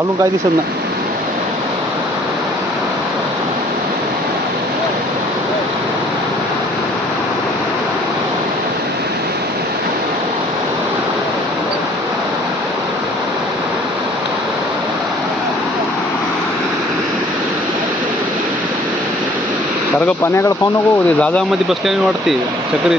खालून काय दिसत ना कारण का पाण्याकडे पाहू नको ते जहाजामध्ये बसल्याने वाटते चक्री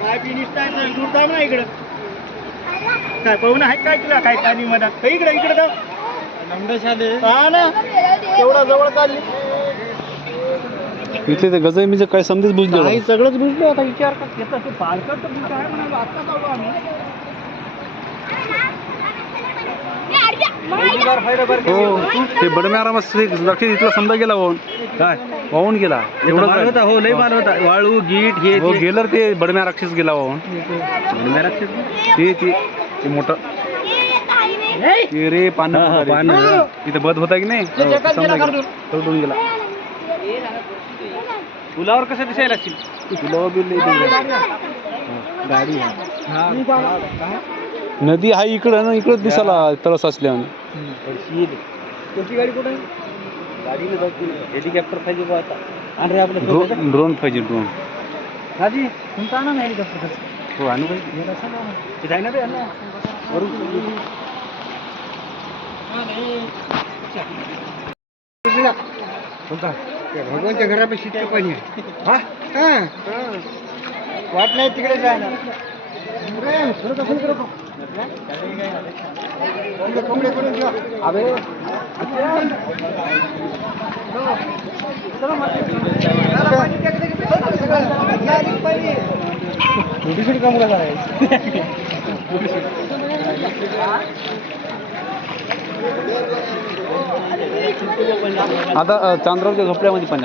बघला ना काय इकडं. काय पाहुणं आहे काय तुला? काय पाणी मधात काय इकडं इकडं का हा ना. तेवढा जवळ काढली इथले ते गजय मिजे काय समजेच बुजले काही सगळंच बुजलो आता विचार कर. येतं ते पालकर तर म्हणालो आत्ता चाललो आम्ही. हो. ते बडम्यारामात लक्ष इथला समजा गेला वाहून. काय? वाहून गेला. एवढं होता हो लय माल होता वाळू गीट हे हो गेलं ते बडम्या राक्षस गेला वाहून. ते ते ते मोठं. ते रे पान. हा, हा, पानं. तिथे बद होता की नाही? हो, ते समजा गेला. पुलावर कसं दिसायला लागतील? तुला बी लई ते गेला. गाडी नदी आहे इकडं ना इकडं दिसाला तळस असल्याने. कोणती गाडी कुठे गाडी हेलिकॉप्टर पाहिजे बा आता. आणि रे आपलं ड्रोन ड्रोन पाहिजे ड्रोन. हाजी. तुमचा आणा ना हेलिकॉप्टर. हो आणू पाहिजे ते जाय ना? बे आणा वरून. कोणता त्या भगवानच्या घरापाशी ते पाणी आहे. हा? हा. वाट नाही तिकडे जाय ना अबे दुसरी काम करायचं आता चांद्रावच्या झोपड्यामध्ये पण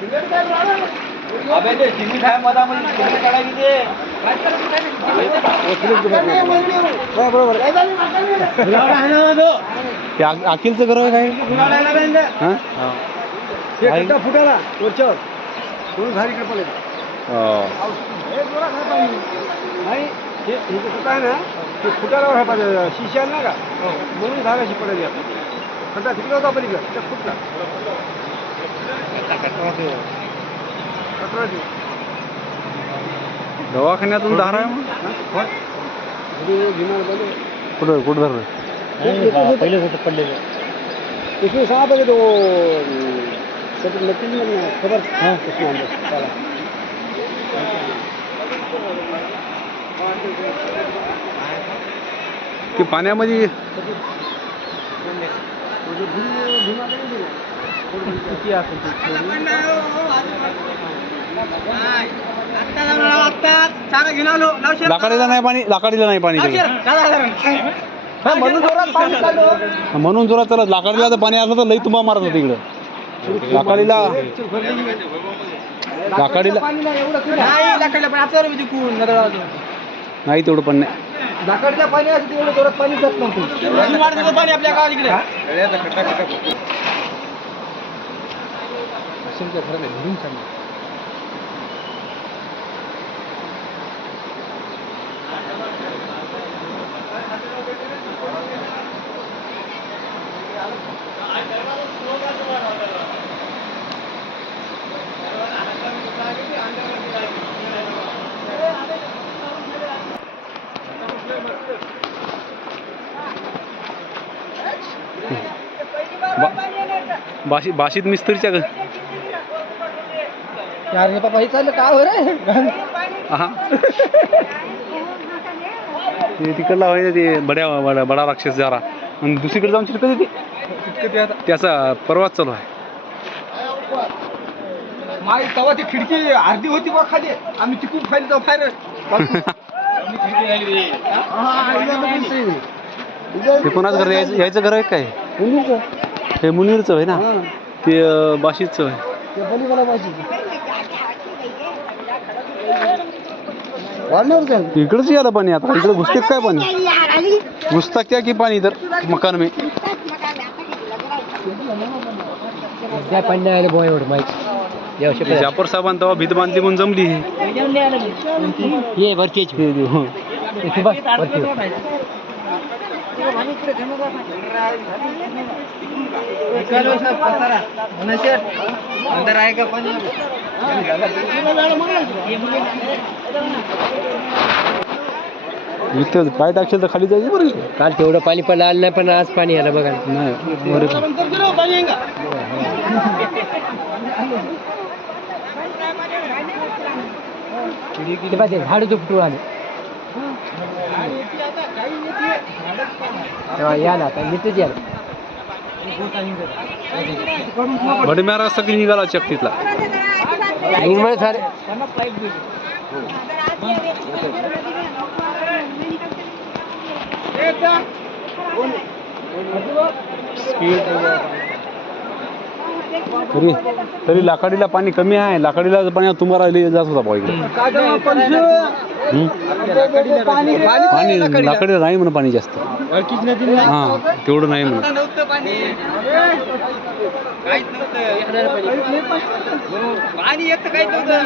हम्म. ते आ- अखिलचं घर आहे काय हा? आहे? फुटाला वरच्यावर इकडे पडले हो. नाही हे हे आहे ना ते फुटाला आहे पाहिजे शिशा ना का म्हणून झाड अशी पडली आता खड्डा तिकडे होता पलीकडे त्या फुटला. दवाखान्यातून धार आहे. कुठं कुठं धरलं? पहिले कुठं पडलेले? इसमें सांप है तो सब नकली में ना खबर? हाँ. उसमें पाण्यामध्ये किती असेल ते? लाकडीला नाही पाणी लाकडीला नाही पाणी तिकडे म्हणून जोरात चालत लाकडीला जर पाणी असलं तर लई तुम्हा मारत होतं इकडं. लाकडीला लाकडीला नाही तेवढं पण नाही. पाणी असं तेवढं जोरात पाणी जात नव्हतं. पाणी आपल्या गावात इकडे. बा- बाशी बाशीत मिस्त्रीच्या यार हे पापा हे चाललं का हो रे? हा ते तिकडला होय ते बड्या बडा बडा राक्षस जरा. आणि दुसरीकडे जाऊन चिरकत ते त्याचा परवाच चालू आहे. माई तेव्हा ती खिडकी अर्धी होती बा खाली. आम्ही तिकून फायली जाऊ ते कोणाचं घर? यायचं यायचं घर आहे काय? हे मुनीरचं आहे ना? ते बाशीचं आहे. इकडंच यायला पाणी आता. इकडे घुसते काय पाणी? घुसता क्या की पाणी तर मकान में. काय पाणी नाही आलं एवढं माहिती. जापर साहेबांनी तेव्हा भीत बांधली म्हणून जमली हे. ये वरती यायची. हे देव. इथे बस, वरती. अंदर आहे का पाणी इथं पाय टाकशील तर खाली जायचं बरं. काल तेवढं पाणी पण आलं नाही पण आज पाणी आलं बघा. नाही बरं. झाड झुपटू आले. रस्ता की निघाला चक तिथला. निर्मळ झाले तरी तरी लाकडीला पाणी कमी आहे. लाकडीला पाणी तुम्हाला जात होता भाऊ इकडे. हम्म? पाणी लाकडीला नाही म्हणून पाणी जास्त. हां तेवढं नाही म्हणून. नव्हतं पाणी काहीच नव्हतं पाणी येत काहीच नव्हतं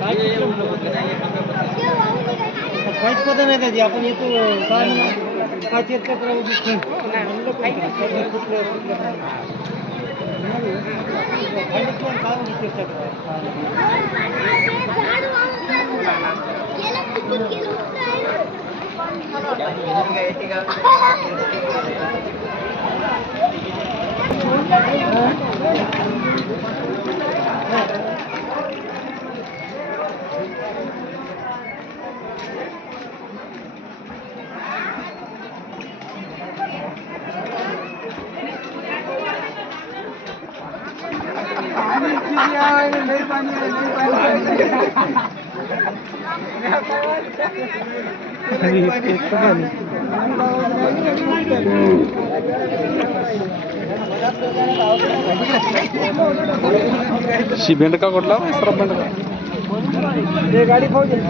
काहीच पता नाही त्याची आपण येतो पाच येत शी बेंडका कुठला? सरा बेंडका गाडी खाऊ दे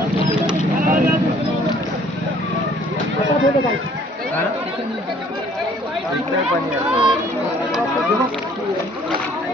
चालू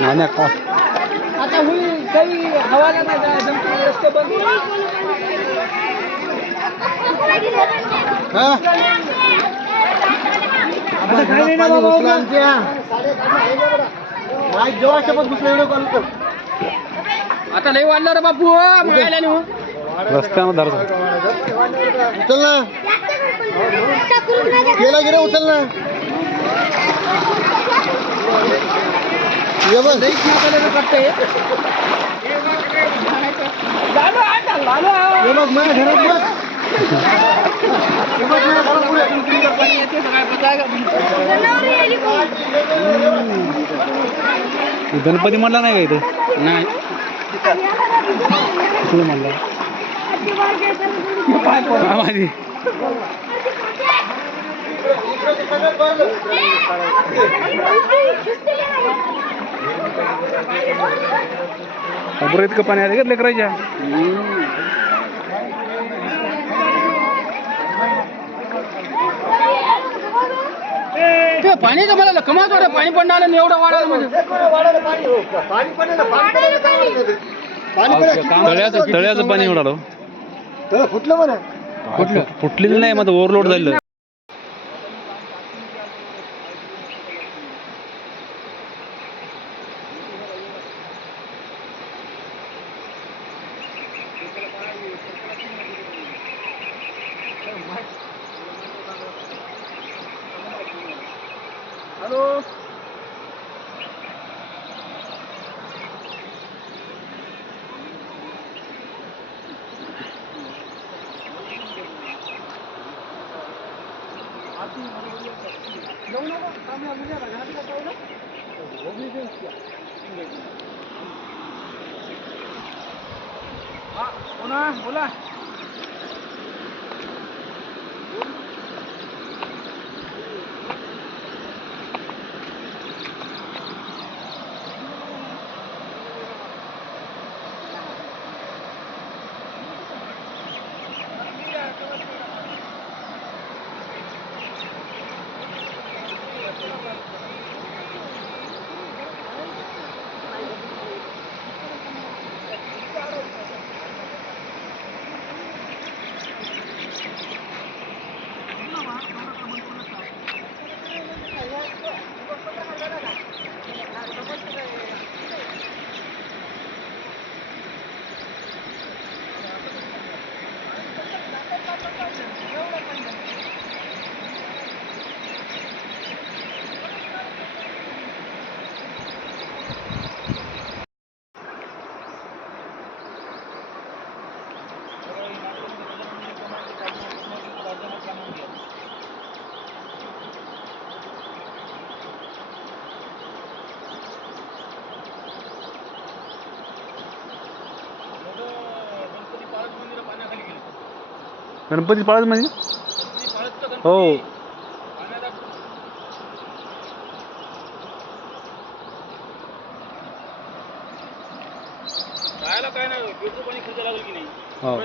नाण्या का आता होईल काही हवाला नाही जायचं रस्ते बंद आता लई वाढलं रे बापू मागायला नाही हो. रस्त्यानं धरतो उचल ना. गेला गिरा उचल ना. गणपती म्हणला नाही का इथं? नाही. म्हणला. माझी बरं इतकं पाणी आलं का लेकराच्या? ते पाणी तर मला कमाल वाटत पाणी पडणार आलं एवढं वाढायला म्हणजे. तळ्याचं तळ्याचं पाणी उडालं. तर फुटलं म्हणा कुठलं फुटलेलं नाही मग ओव्हरलोड झालं बोला गणपती पाळत म्हणजे? हो. काय नाही पेट्रोल पाणी खर्च लागेल की नाही? हो.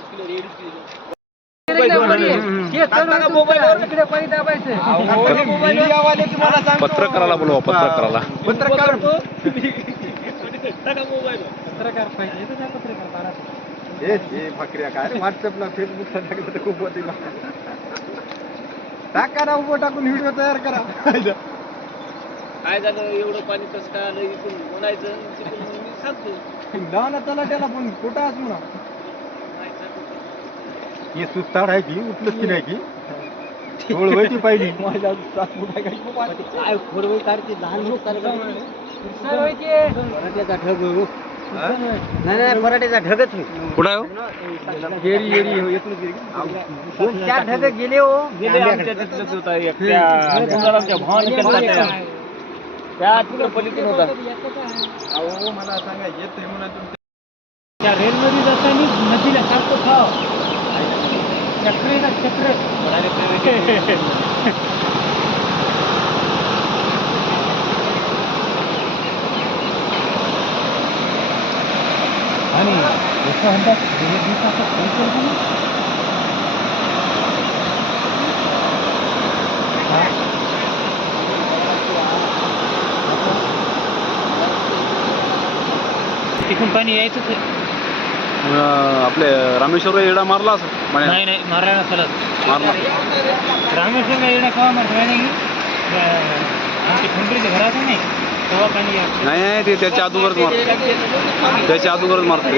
इकडे पाणी दाबायचं पत्रकाराला बोलवा पत्रकाराला. पत्रकार पत्रकार पाहिजे. पत्रकार बारा. भाकऱ्या काय? व्हॉट्सअपला फेसबुकला टाकलं तर खूप होतील. टाका ना उभं टाकून व्हिडिओ तयार करा. काय झालं? एवढं पाणी कसं काय आलं? इथून सांगतो. ना त्याला त्याला पण कुठं असू ना? हे सुस्ताड आहे की उठलंच की नाही की ओळ व्हायची पाहिजे माझ्या. काय काढते लहान लोक ढग हो. नाही नाही ढगच हो. कुठं आहे हो? गेरी गेरी हो, येतो गेरी. दोन चार ढग गेले हो. गेले आमच्या तिथलंच होता एक त्या गुजरातच्या भावाने केलता त्या. त्या तिकडं पलीकडे होता. अहो मला सांगा येत म्हणा तुमच्या त्या रेलमध्ये जाताना नदीला सारखं खाव. आणि जसं म्हणतात गेल्या दिवसाचं फोन? हा? तिकडून पाणी अं, आपले रामेश्वर येडा मारला असं नाही नाही मारायला मारला रामेश्वरला येणं केव्हा मारला नाही आमच्या ठोंबरीच्या घरात आहे नाही तेव्हा पाणी यायचं. नाही नाही ते त्याच्या अगोदरच मारतो त्याच्या अगोदरच मारतो.